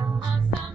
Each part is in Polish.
Awesome.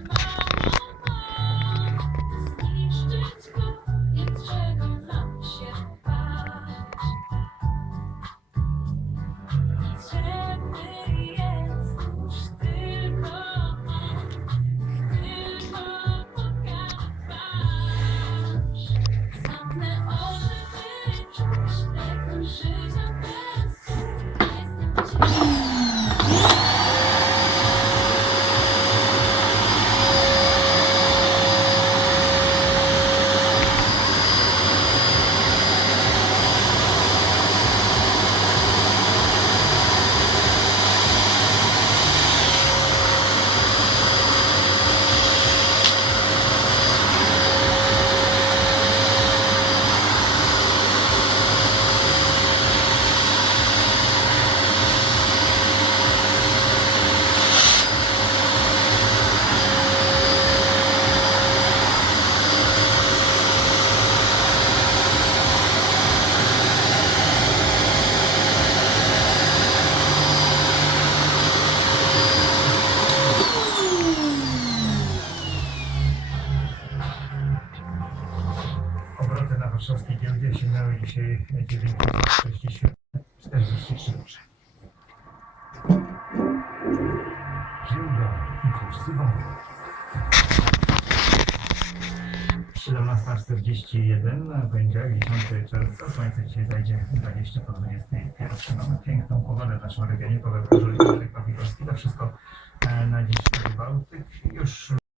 Obroty na warszawskiej giełdzie osiągnęły dzisiaj 943. Giełda i kurs wyboru. 17.41, poniedziałek 10 czerwca, słońce dzisiaj zajdzie 20 po 21. Mamy piękną pogodę w naszym regionie, Paweł Kożulik, Marek Pawlikowski, to wszystko e, na dziś Bałtyk. Już